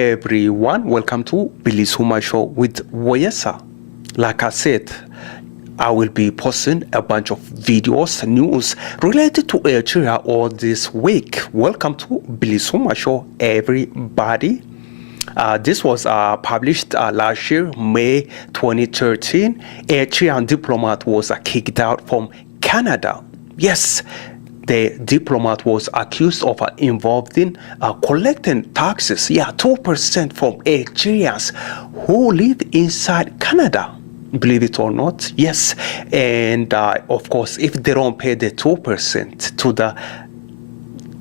everyone, welcome to Bilisuma Show with Woyesa. Like I said, I will be posting a bunch of videos, news related to Eritrea all this week. Welcome to Bilisuma Show, everybody. This was published last year, May 2013. Eritrean diplomat was kicked out from Canada. Yes, the diplomat was accused of involved in collecting taxes, 2% from Eritreans who live inside Canada. Believe it or not, yes. And of course, if they don't pay the 2% to the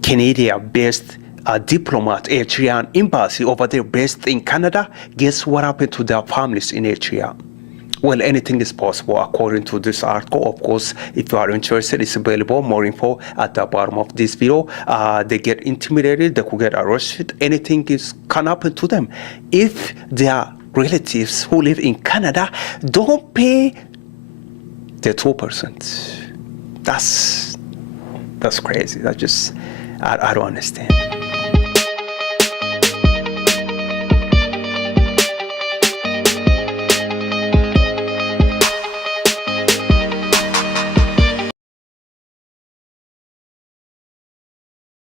Canadian-based diplomat, Eritrean embassy over there based in Canada, guess what happened to their families in Eritrea? Well, anything is possible according to this article. Of course, if you are interested, it's available. More info at the bottom of this video. They get intimidated, they could get arrested. Anything can happen to them if their relatives who live in Canada don't pay the 2%. That's crazy. That's just, I don't understand.